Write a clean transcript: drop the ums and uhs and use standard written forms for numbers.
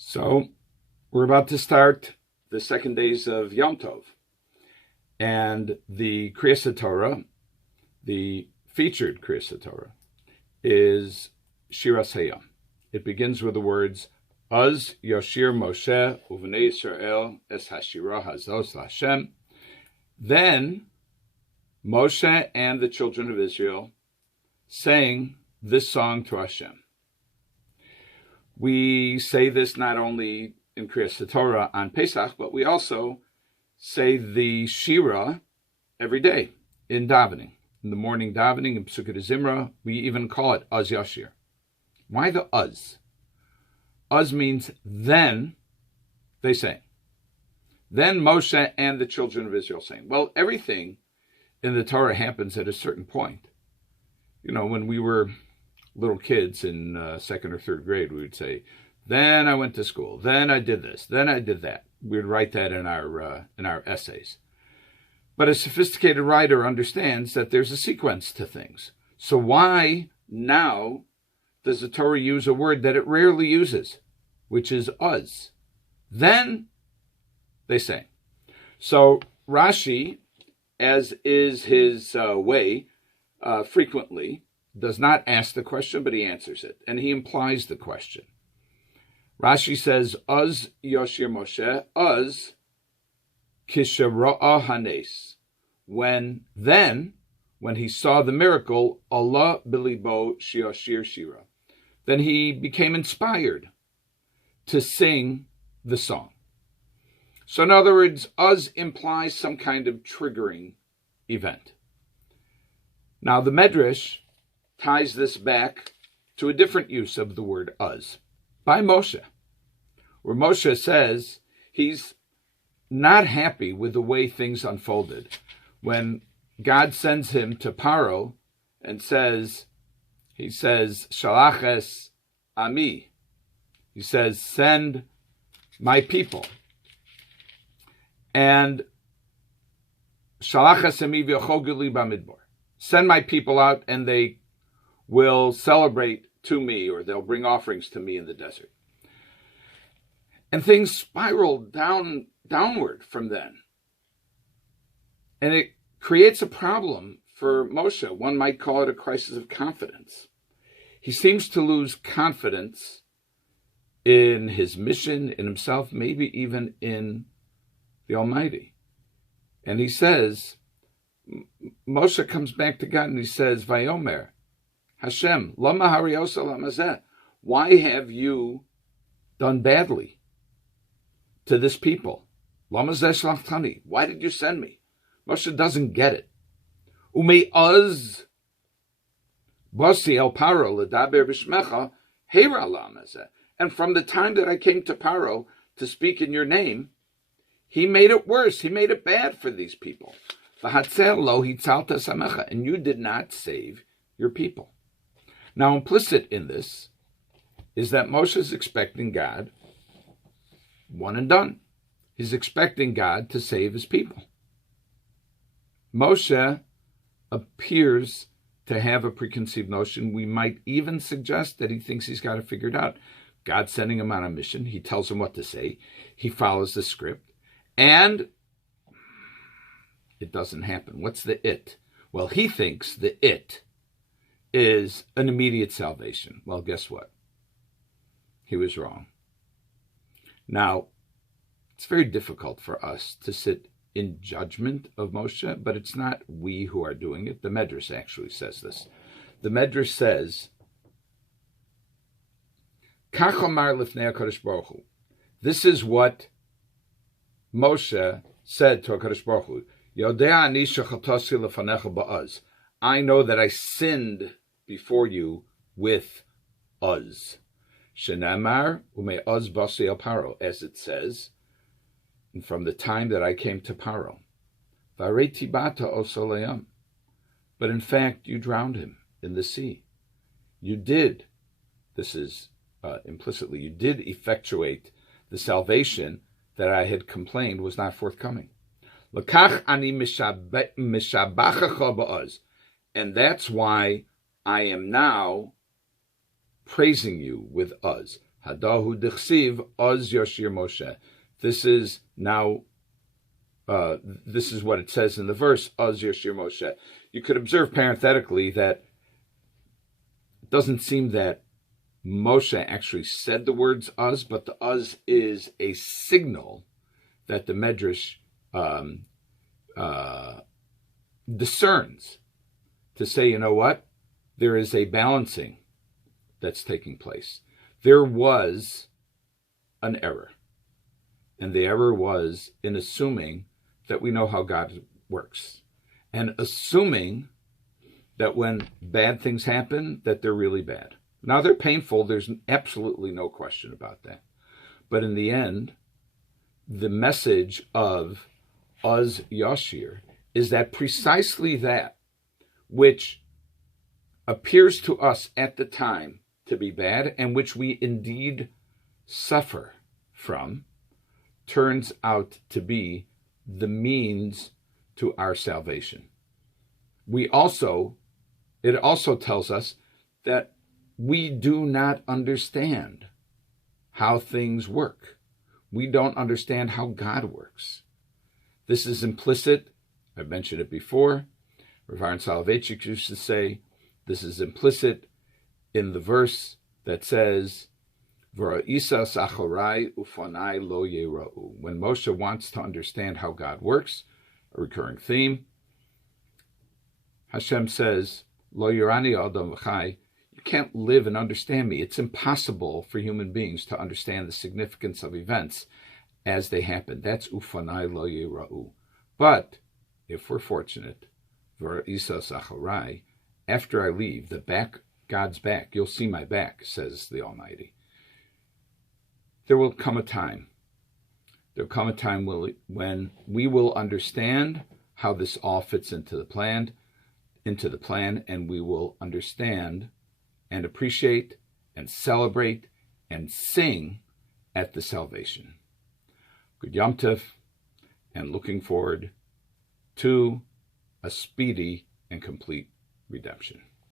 So we're about to start the second days of Yom Tov. And the Kriyas Torah, the featured Kriyas Torah, is Shiras Hayam. It begins with the words, Az Yashir Moshe Uvnei Yisrael Es Hashira Hazos Hashem. Then Moshe and the children of Israel sang this song to Hashem. We say this not only in Kriyas Torah on Pesach, but we also say the Shira every day in davening. In the morning davening, in Pesukei Zimra, we even call it Az Yashir. Why the Az? Az means then they sang. Then Moshe and the children of Israel sang. Well, everything in the Torah happens at a certain point. You know, when we were little kids in second or third grade, we would say, then I went to school, then I did this, then I did that. We would write that in our essays. But a sophisticated writer understands that there's a sequence to things. So why now does the Torah use a word that it rarely uses, which is uz? Then they sang. So Rashi, as is his way, frequently does not ask the question, but he answers it, and he implies the question. Rashi says, "Az Yoshir Moshe, Az Kishara'ah Hanes." When he saw the miracle, Allah bilibo Shioshir Shira, then he became inspired to sing the song. So in other words, Az implies some kind of triggering event. Now the Medrash ties this back to a different use of the word uz by Moshe, where Moshe says he's not happy with the way things unfolded. When God sends him to Paro and he says, Shalaches Ami, he says, send my people. And Shalaches Ami v'yochogili b'midbar, send my people out and they will celebrate to me, or they'll bring offerings to me in the desert. And things spiraled downward from then. And it creates a problem for Moshe. One might call it a crisis of confidence. He seems to lose confidence in his mission, in himself, maybe even in the Almighty. And he says, Moshe comes back to God and he says, Vayomer, Hashem, lama hariosa lamazeh, why have you done badly to this people? Lamazeh shlachtani, why did you send me? Moshe doesn't get it. Umei az basi el paro ledaber b'shmecha heira lamazeh. And from the time that I came to Paro to speak in your name, he made it worse. He made it bad for these people. V'hatzel lo hitzalta samecha, and you did not save your people. Now, implicit in this is that Moshe is expecting God one and done. He's expecting God to save his people. Moshe appears to have a preconceived notion. We might even suggest that he thinks he's got it figured out. God's sending him on a mission. He tells him what to say. He follows the script. And it doesn't happen. What's the it? Well, he thinks the it is an immediate salvation. Well, guess what? He was wrong. Now, it's very difficult for us to sit in judgment of Moshe, but it's not we who are doing it. The Medrash actually says this. The Medrash says, Kach omar lifnei HaKadosh Baruch Hu. This is what Moshe said to HaKadosh Baruch Hu. Yodea ani shechatasi lefanecha ba'az. I know that I sinned before you with uz. Shenamar ume uz basi el paro, as it says, and from the time that I came to Paro. Vareti bata osolayam. But in fact, you drowned him in the sea. You did, this is implicitly, you did effectuate the salvation that I had complained was not forthcoming. L'kach ani mishabachacha ba'az. And that's why I am now praising you with uz. Hadahu dichsiv oz yoshir Moshe. This is now, this is what it says in the verse, oz yoshir Moshe. You could observe parenthetically that it doesn't seem that Moshe actually said the words uz, but the uz is a signal that the Medrash discerns to say, you know what? There is a balancing that's taking place. There was an error. And the error was in assuming that we know how God works. And assuming that when bad things happen, that they're really bad. Now, they're painful. There's absolutely no question about that. But in the end, the message of Uz Yashir is that precisely that which appears to us at the time to be bad and which we indeed suffer from turns out to be the means to our salvation. It also tells us that we do not understand how things work. We don't understand how God works. This is implicit. I've mentioned it before. Rav Aaron Soloveitchik used to say, this is implicit in the verse that says, V'ra'isa sachorai ufanai lo yera'u. When Moshe wants to understand how God works, a recurring theme, Hashem says, Lo yerani adam v'chai. You can't live and understand me. It's impossible for human beings to understand the significance of events as they happen. That's ufanai lo yera'u. But if we're fortunate, V'ra'isa sachorai, after I leave, God's back, you'll see my back, says the Almighty. There will come a time. There'll come a time when we will understand how this all fits into the plan, and we will understand and appreciate and celebrate and sing at the salvation. Good Yom Tov, and looking forward to a speedy and complete redemption.